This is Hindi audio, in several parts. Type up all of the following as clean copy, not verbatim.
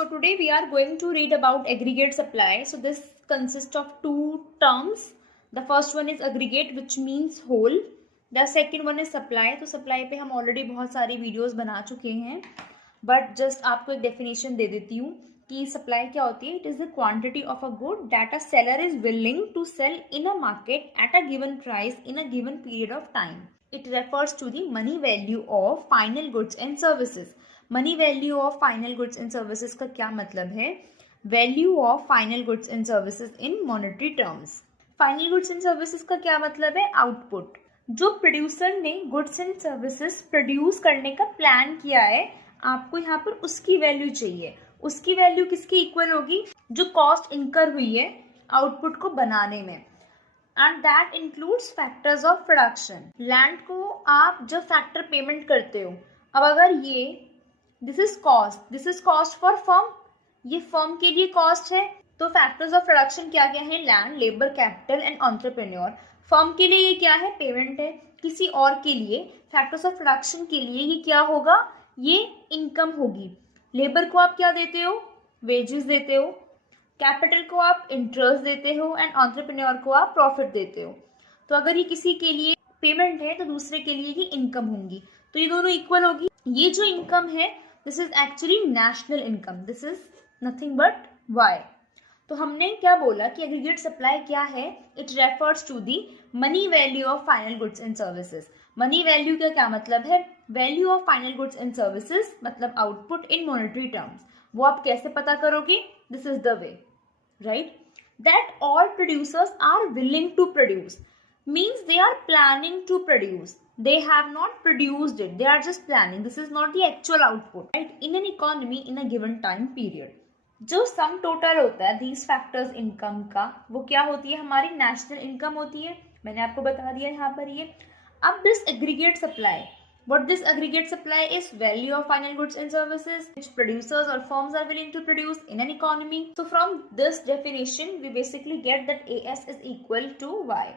So today we are going to read about aggregate supply. So this consists of two terms. The first one is aggregate, which means whole. The second one is supply. तो supply पे हम already बहुत सारी videos बना चुके हैं, but just आपको एक definition दे देती हूँ कि supply क्या होती है. It is the quantity of a good that a seller is willing to sell in a market at a given price in a given period of time. It refers to the money value of final goods and services. Money value of final goods and services का क्या मतलब है? Value of final goods and services in monetary terms. Final goods and services का क्या मतलब है? आउटपुट. जो प्रोड्यूसर ने गुड्स एंड सर्विसेज प्रोड्यूस करने का प्लान किया है, आपको यहाँ पर उसकी वैल्यू चाहिए. उसकी वैल्यू किसकी इक्वल होगी? जो कॉस्ट इनकर हुई है आउटपुट को बनाने में. And that includes factors of production. Land को आप जब फैक्टर पेमेंट करते हो, अब अगर ये this is cost for firm, ये फर्म के लिए कॉस्ट है. तो फैक्टर्स ऑफ प्रोडक्शन क्या क्या है? Land, labour, capital and entrepreneur. Firm के लिए ये क्या है? पेमेंट है. किसी और के लिए, फैक्टर्स ऑफ प्रोडक्शन के लिए ये क्या होगा? ये इनकम होगी. लेबर को आप क्या देते हो? वेजेस देते हो. कैपिटल को आप इंटरेस्ट देते हो एंड एंटरप्रेन्योर को आप प्रॉफिट देते हो. तो अगर ये किसी के लिए पेमेंट है तो दूसरे के लिए ये इनकम होंगी. तो ये दोनों इक्वल होगी. ये जो इनकम है, this is actually national income. This is nothing but Y. तो हमने क्या बोला कि एग्रीगेट सप्लाई क्या है? It refers to the money value of final goods and services. Money value का क्या मतलब है? Value of final goods and services मतलब आउटपुट इन मॉनेटरी टर्म्स. वो आप कैसे पता करोगे? This is the way, right? That all producers are willing to produce means they are planning to produce. They have not produced it. They are just planning. This is not the actual output, right? In an economy in a given time period. जो sum total होता है these factors income का, वो क्या होती है? हमारी national income होती है. मैंने आपको बता दिया यहाँ पर ये. अब this aggregate supply, what this aggregate supply is? Value of final goods and services which producers or firms are willing to produce in an economy. So from this definition we basically get that AS is equal to Y.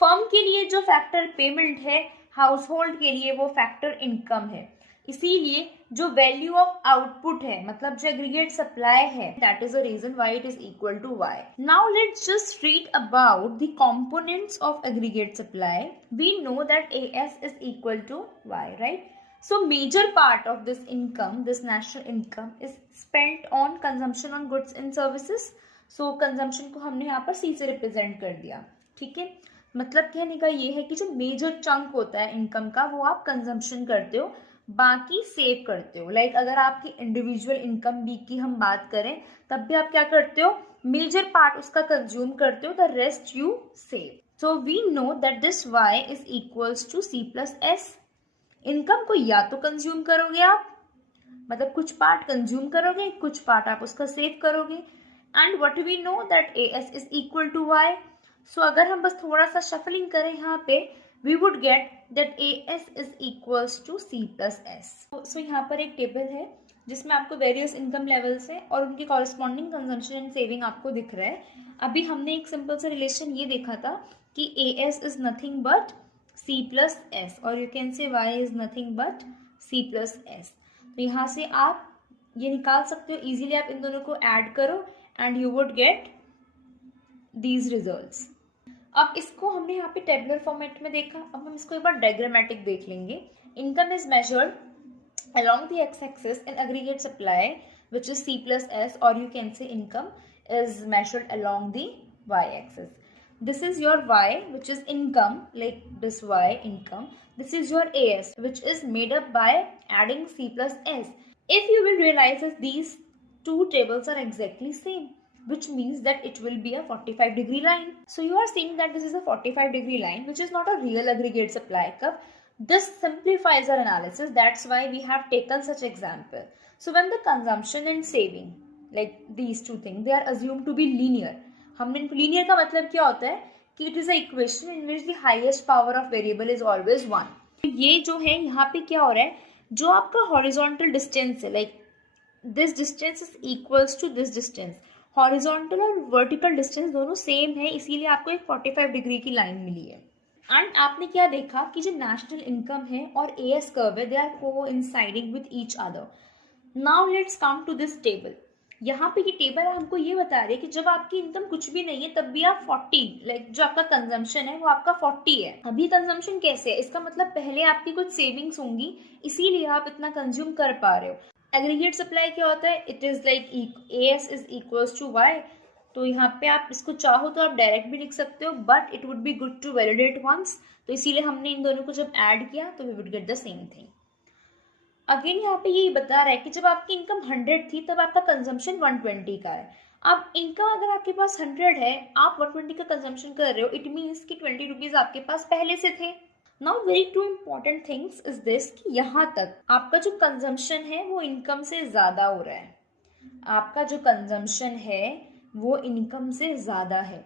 Firm के लिए जो फैक्टर पेमेंट है, हाउस होल्ड के लिए वो फैक्टर इनकम है. इसीलिए जो वैल्यू ऑफ आउटपुट है, मतलब जो एग्रीगेट सप्लाई है, that is the reason why it is equal to Y. Now let's just read about the components of aggregate supply. We know that AS is equal to Y, right? So major part of this income, this national income is spent on consumption on goods and services. So consumption को हमने यहाँ पर सी से रिप्रेजेंट कर दिया. ठीक है, मतलब कहने का ये है कि जो मेजर चंक होता है इनकम का, वो आप कंजम्पशन करते हो, बाकी सेव करते हो. लाइक अगर आपकी इंडिविजुअल इनकम भी की हम बात करें, तब भी आप क्या करते हो? मेजर पार्ट उसका कंज्यूम करते हो, the rest you save. So we know that this Y is equals to C plus S. Income को या तो कंज्यूम करोगे आप, मतलब कुछ पार्ट कंज्यूम करोगे, कुछ पार्ट आप उसका सेव करोगे. And what we know that A S is equal to Y. So अगर हम बस थोड़ा सा शफलिंग करें यहाँ पे, we would get that A S is equals to C plus S. So यहाँ पर एक टेबल है जिसमें आपको वेरियस इनकम लेवल्स है और उनके कॉरेस्पॉन्डिंग कंजम्पशन एंड सेविंग आपको दिख रहा है. अभी हमने एक सिंपल सा रिलेशन ये देखा था कि A S is nothing but C plus S, और you can say Y is nothing but C plus S. तो यहाँ से आप ये निकाल सकते हो इजीली. आप इन दोनों को ऐड करो and you would get these results. अब इसको हमने यहाँ पे टेबुलर फॉर्मेट में देखा. अब हम इसको एक बार डायग्रामेटिक देख लेंगे. Income is measured along the x-axis in aggregate supply which is C plus S, or you can say income is measured along the y-axis. This is your y, which is income, like this y income. This is your AS, which is made up by adding C plus S. If you will realize that these two tables are exactly same, which means that it will be a 45-degree line. So you are seeing that this is a 45-degree line, which is not a real aggregate supply curve. This simplifies our analysis. That's why we have taken such example. So when the consumption and saving, like these two things, they are assumed to be linear. हमने linear का मतलब क्या होता है कि it is a equation in which the highest power of variable is always 1. ये जो है यहाँ पे क्या हो रहा है, जो आपका horizontal distance है, like this distance is equals to this distance. Horizontal और वर्टिकल डिस्टेंस दोनों सेम है, इसीलिए आपको एक 45 डिग्री की लाइन मिली है. एंड आपने क्या देखा कि जो नेशनल इनकम है और एएस कर्व है, they are coinciding with each other. Now let's come to this table. यहाँ पे ये टेबल हमको ये बता रही है कि जब आपकी इनकम कुछ भी नहीं है तब भी आप 40 लाइक जो आपका कंजम्पशन है वो आपका 40 है। अभी कंजम्पशन कैसे है, इसका मतलब पहले आपकी कुछ सेविंग्स होंगी इसीलिए आप इतना कंज्यूम कर पा रहे हो। एग्रीगेट सप्लाई क्या होता है, it is like AS is equals to Y। तो यहाँ पे आप इसको चाहो तो आप डायरेक्ट भी लिख सकते हो, but it would be good to validate once, तो इसीलिए हमने इन दोनों को जब ऐड किया तो we would get the same thing. Again यहाँ पे ये बता रहा है कि जब आपकी इनकम 100 थी तब आपका कंजम्पशन 120 का है। अब इनकम अगर आपके पास 100 है, आप 120 का कंजम्पशन कर रहे हो, इट मीन्स कि 20 रुपीज आपके पास पहले से थे। Now very two important things is this कि यहाँ तक आपका जो कंजम्पशन है वो इनकम से ज़्यादा हो रहा है। आपका जो कंजम्पशन है वो इनकम से ज़्यादा है।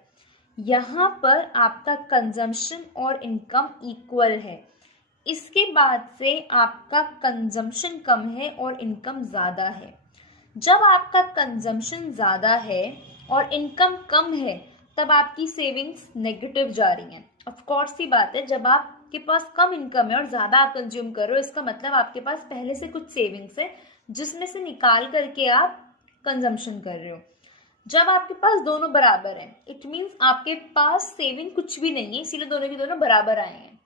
यहाँ पर आपका कंजम्पशन और इनकम इक्वल है। इसके बाद से आपका कंजम्पशन कम है और इनकम ज़्यादा है। जब आपका कंजम्पशन ज़्यादा है और इनकम कम है तब आपकी सेविंग्स नेगेटिव जा रही हैं। ऑफ कोर्स सी बात है, जब आपके पास कम इनकम है और ज़्यादा आप कंज्यूम कर रहे हो, इसका मतलब आपके पास पहले से कुछ सेविंग्स है जिसमें से निकाल करके आप कंजम्पशन कर रहे हो। जब आपके पास दोनों बराबर हैं, इट मीन्स आपके पास सेविंग कुछ भी नहीं है, इसीलिए दोनों के दोनों बराबर आए हैं,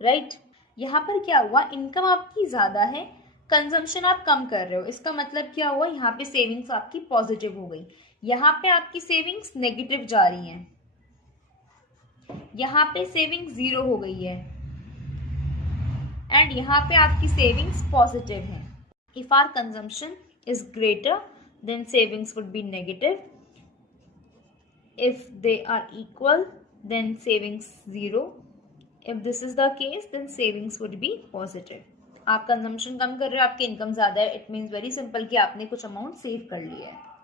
राइट। यहाँ पर क्या हुआ, इनकम आपकी ज़्यादा है, कंजम्पशन आप कम कर रहे हो, इसका मतलब क्या हुआ, यहाँ पे सेविंग्स आपकी पॉजिटिव हो गई। यहाँ पे आपकी सेविंग्स नेगेटिव जा रही हैं, यहाँ पे सेविंग 0 हो गई है एंड यहाँ पे आपकी सेविंग्स पॉजिटिव है। If our consumption is greater than savings would be negative, if they are equal then savings 0, if this is the case then savings would be positive। आप कंजम्पशन कम कर रहे हो, आपकी इनकम ज़्यादा है, इट मीन्स वेरी सिंपल कि आपने कुछ अमाउंट सेव कर लिया है।